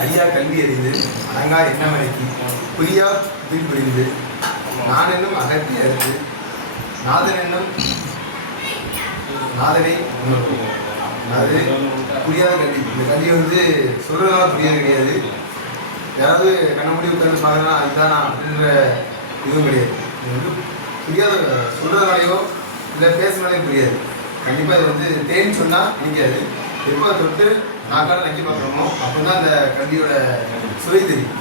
அறியா கல்வி அறிந்து அடங்கா எண்ணம் அடக்கி புரியா புதிர் புரிந்து நான் என்னும் அகற்றி அறுத்து நாதன் என்னும் நாதனை உணர்வும். அதாவது புரியாத கல்வி. இந்த கல்வி வந்து சொல்றதெல்லாம் புரியாது கிடையாது. யாராவது கண்ண மூடி உட்கார்ந்து பார்க்கறதுனா அதுதானா அப்படின்ற இதுவும் கிடையாது. இது வந்து புரியாத சொல்றதுனாலையோ இல்லை பேசுனாலையும் புரியாது. கண்டிப்பாக இது வந்து தேன்னு சொன்னால் இனிக்காது. எப்போ அதை தொட்டு நாக்கால் நக்கி பார்க்குறோமோ அப்போ தான் அந்த கல்வியோட சுவை தெரியும்.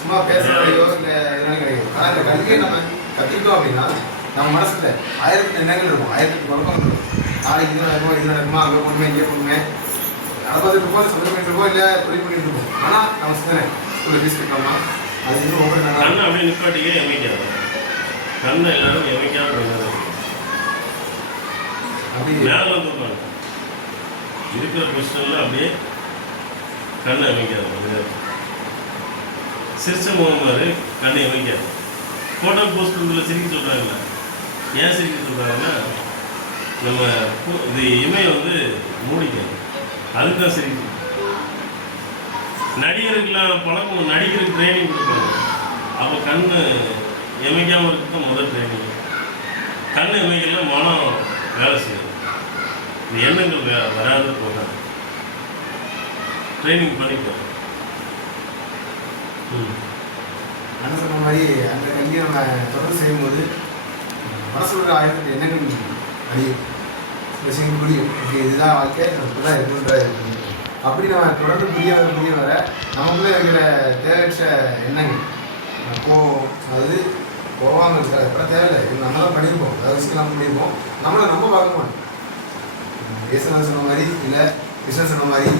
சும்மா பேசுறதையோ இல்லை இதனாலும் கிடையாது. ஆனால் இந்த கல்வியை நம்ம கற்றுக்கிட்டோம் அப்படின்னா நம்ம மனசுல 1000 எண்ணங்கள் இருக்கும், 1000 குழப்பங்கள் இருக்கும். நாளைக்கு இது நடக்குமோ இது நடக்குமா, அங்கே போகணுமே இங்கே போகணுமே, அதை பார்த்துட்டு இருப்போம், சொல்லி பண்ணிட்டு இருப்போம், இல்லை தொழில் பண்ணிட்டு இருப்போம். ஆனால் நம்ம சிந்தனை ஸ்கூலில் ஃபீஸ் கட்டோம்னா அது இன்னும் ஒவ்வொரு நல்லா கண்ணை அப்படியே நிப்பாட்டியே எமைக்காது. கண்ணை எல்லாரும் எமைக்காது அப்படி மேலே வந்துருப்பாங்க. இருக்கிற கொஸ்டின்ல அப்படியே கண்ணை எமைக்காது. சிரிச்ச முகம் மாதிரி கண்ணை எமைக்காது. ஃபோட்டோ போஸ்ட் கொடுத்துல சிரிக்க சொல்கிறாங்கல்ல, ஏன் சிரிக்க சொல்கிறாங்கன்னா நம்ம இது இமையை வந்து மூடிக்கணும், அதுக்கு தான் சிரிக்கும். நடிகருக்கெல்லாம் பழக்கம், நடிகருக்கு ட்ரைனிங் கொடுப்பாங்க. அப்போ கண் எமைக்காமல் இருக்கு தான் முதல் ட்ரைனிங். கண் எமைக்கலாம் மனம் வேலை செய்யும், இந்த எண்ணங்கள் வராது போகாது. ட்ரைனிங் பண்ணிப்போம். அண்ணன் சொன்ன மாதிரி அந்த கல்வியை நம்ம தொடர்ந்து செய்யும்போது மனசுல 1000 எண்ணங்கள் அழியும், விஷயங்கள் புரியும். ஓகே, இதுதான் வாழ்க்கை, நமக்கு தான் இருக்குன்ற அப்படி நம்ம தொடர்ந்து புரிய வர நமக்குள்ளே இருக்கிற தேவையற்ற எண்ணங்கள் அதாவது போவாங்க அப்புறம் தேவையில்லை. இது நம்ம தான் பண்ணியிருப்போம், அதாவது விஷயம் நம்ம பண்ணியிருப்போம். நம்மளை நம்ம பார்க்க மாட்டோம். ஏசனா சொன்ன மாதிரி இல்லை கிருஷ்ணன் சொன்ன மாதிரி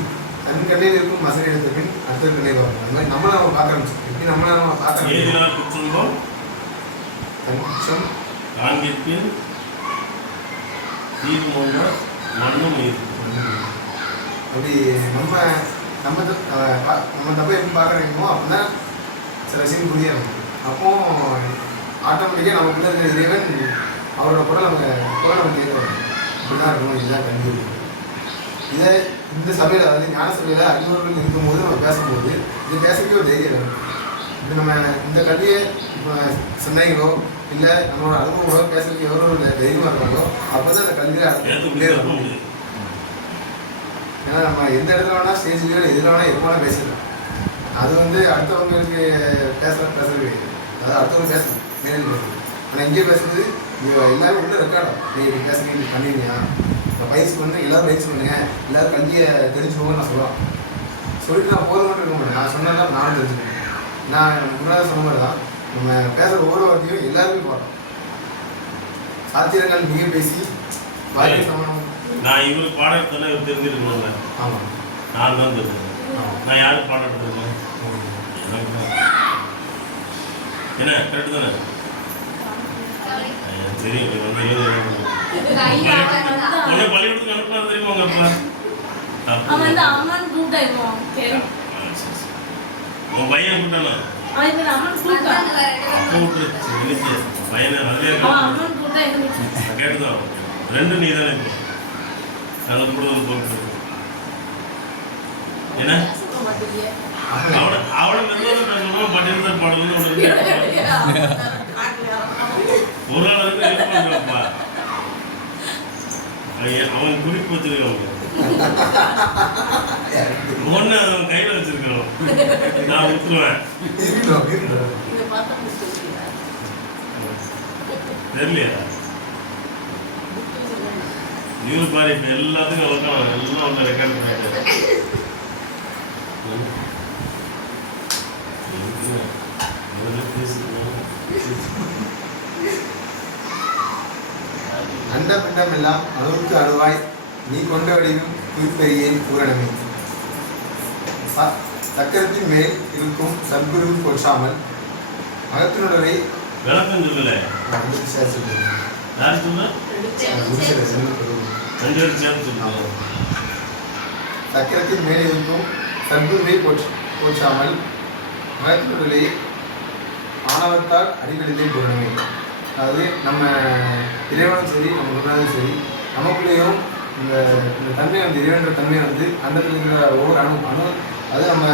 தன் கண்ணையில் இருக்கும் மசனை எடுத்த பின் அடுத்த கண்ணை பார்க்கணும். அந்த மாதிரி நம்மளை நம்ம பார்க்க ஆரம்பிச்சோம். எப்படி நம்மளை நம்ம பார்க்க குற்றம் காண்கிற்பின் தீர்மோன்னா மண்ணும் அப்படி நம்ம நம்ம தப்பை எப்படி பார்க்குறீங்களோ அப்படின்னா சில விஷயம் புரிய இருக்கும். அப்போ ஆட்டோமேட்டிக்காக நமக்குள்ள இருக்கிற இறைவன் அவரோட குரல் நம்ம கேட்கணும். இப்படிதான் இருக்கணும், இதுதான் கல்வி. இதை இந்த சபையில், அதாவது ஞான சபையில் அறிவுரைகள் இருக்கும்போது நம்ம பேசும்போது இது பேசவே ஒரு தைரியம் வேணும். இது நம்ம இந்த கல்வியை இப்போ சிந்தனைகளோ இல்லை நம்மளோட அனுபவங்களோ பேசுறதுக்கு எவ்வளோ தைரியமாக இருக்காங்களோ அப்போ தான் அந்த கல்வியில் இருக்கும். ஏன்னா நம்ம எந்த இடத்துல வேணால் ஸ்டேஜ்லையோ எதில் வேணால் எது வேணால் பேசிடலாம். அது வந்து அடுத்தவங்களுக்கு பேசுறது கிடையாது. அதாவது அடுத்தவங்க பேசணும், நேரில் பேசணும். ஆனால் இங்கே பேசுறது எல்லாரும் உள்ள ரெக்கார்டும். நீ இப்படி பேசுறீங்க, இப்படி பண்ணிருந்தியா, இப்போ பயிற்சி பண்ணு, எல்லோரும் பயிற்சி பண்ணுங்க, எல்லோரும் கல்வியை தெரிஞ்சுக்கோங்க நான் சொல்லுவேன். சொல்லிட்டு நான் போதும் மட்டும் இருக்க மாட்டேன். நான் சொன்னதான் நானும் தெரிஞ்சுக்கணும். நான் முன்னாடி சொன்ன மாதிரி தான் நம்ம பேசுகிற ஒவ்வொரு வார்த்தையும் எல்லாருமே போகிறோம். சாத்திரங்கள் மிக பேசி வாழ்க்கை சமணம். நான் இவருக்கு பாடம் எடுத்தேன்னா இவர் தெரிஞ்சிருக்கணும்ல. ஆமாம், நான் தான் தெரிஞ்சுக்கணும். நான் யாருக்கு பாடம் எடுத்துருக்கேன்? என்ன கரெக்டு தானே? தெரியும். உன்னை பள்ளிக்கூடத்துக்கு அனுப்புனா தெரியுமா உங்க அப்பா? உன் பையன் கூட்டானா? கேட்டுதான் ரெண்டு நீ தானே இப்போ நல்ல கூடுதல் பொறுப்பு. என்ன அவளை மெதுவாக பேசணும், பட்டியல் பாடல்னு ஒரு நாள் ஹெல்ப் பண்ணுறப்பா. அவன் குறிப்பு வச்சிருக்கான், ஒன்று அவன் கையில் வச்சிருக்கிறோம். நான் விட்டுருவேன். தெரியலையா? நியூஸ் பாரு, இப்போ எல்லாத்துக்கும் வளர்க்கலாம், எல்லாம் வந்து ரெக்கார்ட் பண்ணிட்டு அந்த பிண்டம் எல்லாம் அளவுக்கு அழுவாய் நீ கொண்ட வடிவும் குறிப்பெறியேன் பூரணமே. சக்கரத்தின் மேல் இருக்கும் சத்குருவும் போற்றாமல் அகத்தினுடரை விளக்கம் சொல்லல. சக்கரத்தின் மேல் இருக்கும் சத்குருவை போற்றாமல் அகத்தினுடரை ஆணவத்தால் அடிக்கடித்தே பூரணமே. அதாவது நம்ம இறைவனும் சரி, நம்ம குருநாதரும் சரி, நமக்குள்ளேயும் இந்த தன்மை வந்து இறைவன்ற தன்மை வந்து அண்டத்தில் இருக்கிற ஒவ்வொரு அது நம்ம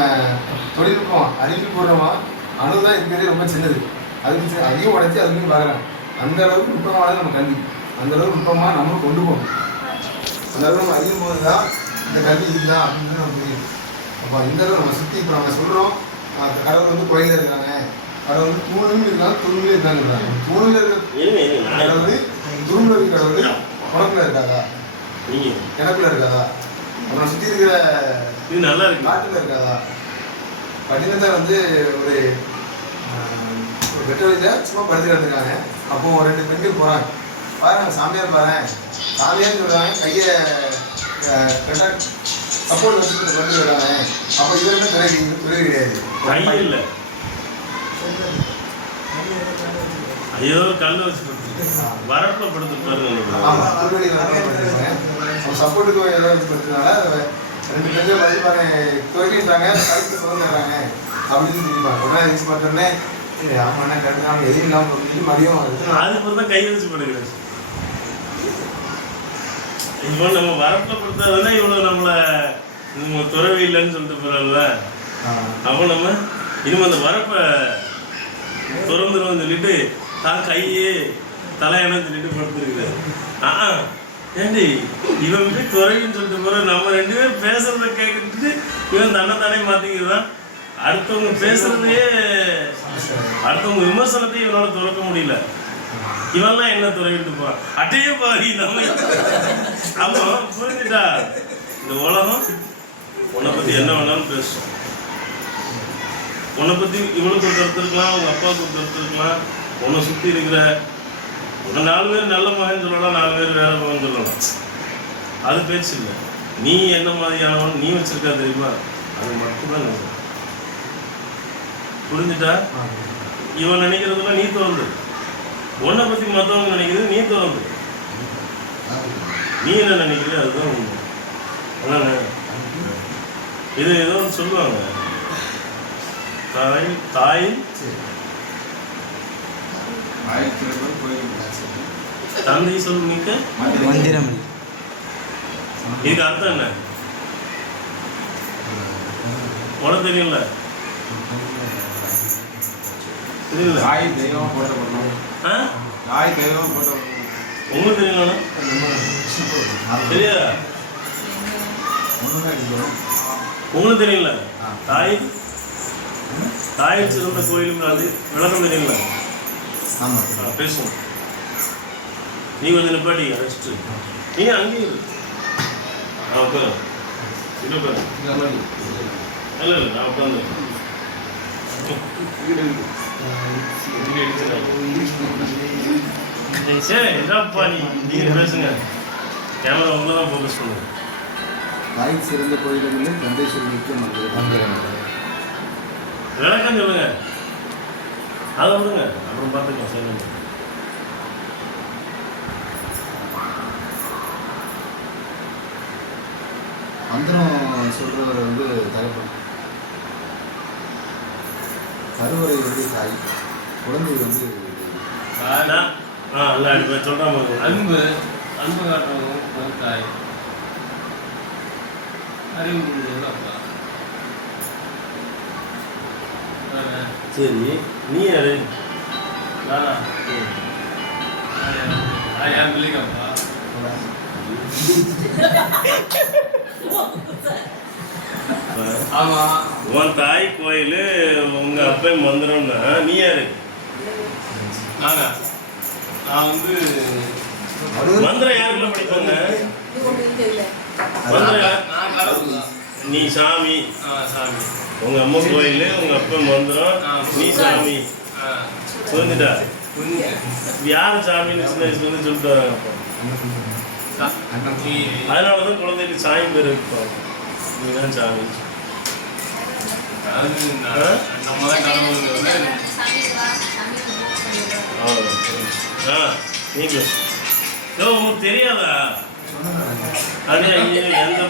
தொழில்நுட்பம் அறிவுபூர்வமாக அணு தான் இருக்கிறதே ரொம்ப சின்னது. அதுக்கு அதையும் உடைச்சி அதுக்கும் பார்க்குறாங்க. அந்த அளவுக்கு நுட்பமானது நம்ம கல்வி. அந்த அளவுக்கு நுட்பமாக நம்மளும் கொண்டு போகணும். அந்த அளவுக்கு நம்ம அறியும் போது தான் இந்த கல்வி இதுதான் அப்படின்னு நம்ம புரியும். அப்போ இந்த அளவு நம்ம சுற்றி இப்போ நம்ம சொல்கிறோம் கடவுள் வந்து கோயிலில் இருக்காங்க, கடவுள் வந்து தூணிலும் இருக்காங்க, துரும்பிலும் இருக்காங்க. தூணில் இருக்கிற கடவுள், துரும்பில் இருக்கிற கடவுள் உடம்புல இருக்காதா, கிணக்குல இருக்காதா, அப்புறம் சுற்றி இருக்கிற இது நல்லா இருக்கு காட்டுல இருக்காதா? கடினத்தை வந்து ஒரு வெட்டவழியில் சும்மா படுத்து கிடந்துருக்காங்க. அப்போ 2 பெண்கள் போகிறாங்க, பாருங்க சாமியார் பாருங்க, சாமியார்னு சொல்கிறாங்க, கையை கரெக்டாக சப்போர்ட் வச்சுட்டு படுத்து விடுறாங்க. அப்போ இவருமே துறை கிடையாது. கை இல்லை, ஐயோ கல் வச்சு வரப்பில் படுத்துருப்பாரு. ஆமாம், திருவடி படுத்துருக்காங்க. அவங்க சப்போர்ட்டுக்கு ஏதோ வச்சு படுத்துனால 2 பெண்கள் வந்து பாருங்க துறைக்கிட்டாங்க, கழுத்து சுதந்துடுறாங்க அப்படின்னு சொல்லிப்பாங்க. உடனே வச்சு பார்த்தோன்னே ஆமாண்ணா கரெக்டாக அவங்க எதுவும் இல்லாமல் மதியம் அதுக்கு தான் கை வச்சு படுக்கிறது. இப்போ நம்ம வரப்பில் படுத்தாதானே இவ்வளோ நம்மளை துறவி இல்லைன்னு சொல்லிட்டு போகிறோம்ல. அப்போ நம்ம இனிமே அந்த வரப்பை திறந்துருவோம் சொல்லிட்டு தான் கையே தலையணம் சொல்லிட்டு படுத்துருக்குறாரு. ஏண்டி இவன் போய் துறவின்னு சொல்லிட்டு போகிற, நம்ம 2 பேரும் பேசுறத கேட்கறதுக்கு இவன் தன்னைத்தானே மாற்றிக்கிறான். அடுத்தவங்க பேசுறதையே, அடுத்தவங்க விமர்சனத்தையும் இவனோட துறக்க முடியல. இவன்லாம் என்ன துறவிட்டு போறான், அட்டையே பாரி நம்ம. ஆமா புரிஞ்சுட்டா, இந்த உலகம் உன்னை பத்தி என்ன வேணாலும் பேசும். உன்னை பத்தி இவனுக்கு ஒரு கருத்து இருக்கலாம், உங்க அப்பாவுக்கு ஒரு கருத்து இருக்கலாம். உன்னை சுத்தி இருக்கிற உன்னை 4 பேர் நல்ல மகன் சொல்லலாம், 4 பேர் வேற மகன் சொல்லலாம். அது பேச்சு இல்லை. நீ என்ன மாதிரியானவன் நீ வச்சிருக்கா தெரியுமா, அது மட்டும்தான் நினைக்கிறேன். புரிஞ்சுட்டா? இவன் நினைக்கிறதுல நீ திறந்து, உன்னை பத்தி மற்றவங்க நினைக்கிறது நீ திறந்து. நீ என்ன நினைக்கிறியோ அதுதான் உண்மை. அதானே? இது ஏதோ சொல்லுவாங்க, தாய் தந்தை சொல் மிக்க மந்திரம். இதுக்கு அர்த்தம் என்ன உனக்கு தெரியல? உங்களுக்கு தெரியல? தெரியாதா? உங்களுக்கு தெரியல? தாய் சிறந்த கோயிலும் அது விளக்கம் தெரியல? பேசுவோம். நீ கொஞ்சம் நிப்பாட்டி ரெஸ்ட். நீ அங்கேயும் உட்காரு. இல்லை நான் உட்காந்து சரி இதாப்பா நீங்க பேசுங்க. கேமரா உங்களை தான் ஃபோக்கஸ் பண்ணுங்க. தாய் சிறந்த கோயிலுமே தந்தை சொல்லிக்க மந்திரம். விளக்கம் சொல்லுங்க, அதை விடுங்க, அப்புறம் பார்த்துக்கலாம். சொல்லுங்க. மந்திரம் சொல்றவர் வந்து தலைப்பன், கருவறை வந்து தாய், குழந்தை வந்து சொல்றாங்க அன்பு அன்பு காட்டுறவங்க தாய், அறிவு அப்பா. சரி நீ யாரு? நானா என் பிள்ளைக்கு அப்பா. ஆமா, உன் தாய் கோயில் உங்க அப்பா மந்திரம்னா நீ யாரு? நானா நான் வந்து மந்திரம் யாருக்குள்ள படிப்பாங்க? மந்திரம் நீ சாமி. சாமி. உங்க அம்மா கோயில், உங்க அப்பா மந்திரம், நீ சாமி. புரிஞ்சுட்டா? யாரு சாமின்னு சின்ன வயசுல இருந்து சொல்லிட்டு வராங்க. அப்போ அதனாலதான் குழந்தைக்கு சாமி பேர் வைப்பாங்க. நீதான் சாமி. நம்ம தான் கடவுள். நீங்க உங்களுக்கு தெரியாதா? அதே எந்த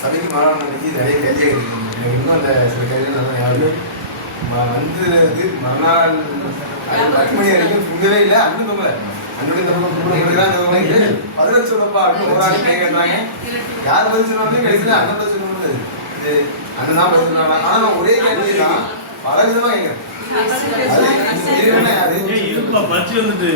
சபைக்கு மாணவர்களுக்கு நிறைய கேள்வி இன்னும் அந்த சில கேள்விகள் வந்து மறுநாள் 8 மணி வரைக்கும் தூங்கவே இல்லை. அன்னும் தூங்கலை. அண்ணனுடைய இந்த பக்கம் கும்பிட கேட்குறாங்க இந்த பக்கம் கேட்டு பதில் சொல்லப்பா அப்படின்னு ஒரு ஆள் கேட்குறாங்க. யார் பதில் சொன்னாலும் கடைசியில் அண்ணன் பதில் சொல்லணும்னு இது அண்ணன் தான் பதில் சொன்னாங்க. ஆனால் ஒரே கேள்வி தான் பல விதமாக கேட்குறேன். அது இருப்பா பச்சு வந்துட்டு